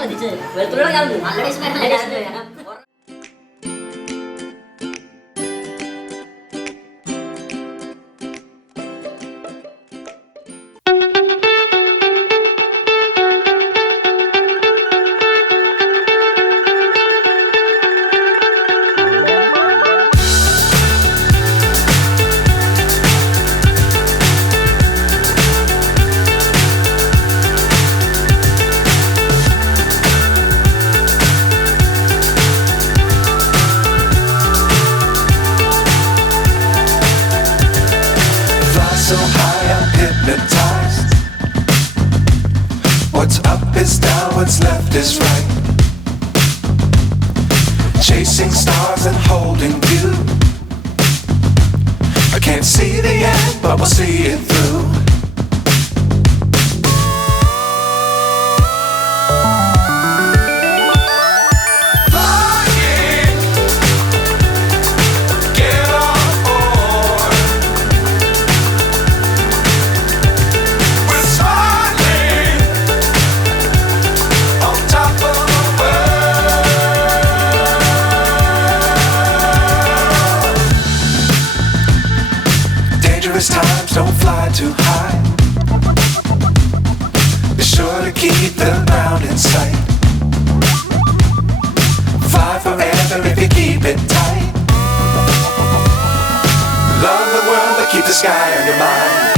ശ്രദ്ധിച്ചത്. വെളുത്തുള്ളിയുടെ കാലം നല്ല ടേസ്റ്റ് ഉണ്ടായിരുന്നു. So high I'm hypnotized. What's up is down, what's left is right. Chasing stars and holding you. I can't see the end, but we'll see it through. Times don't fly too high. Be sure to keep the ground in sight. Fly forever if you keep it tight. Love the world but keep the sky on your mind.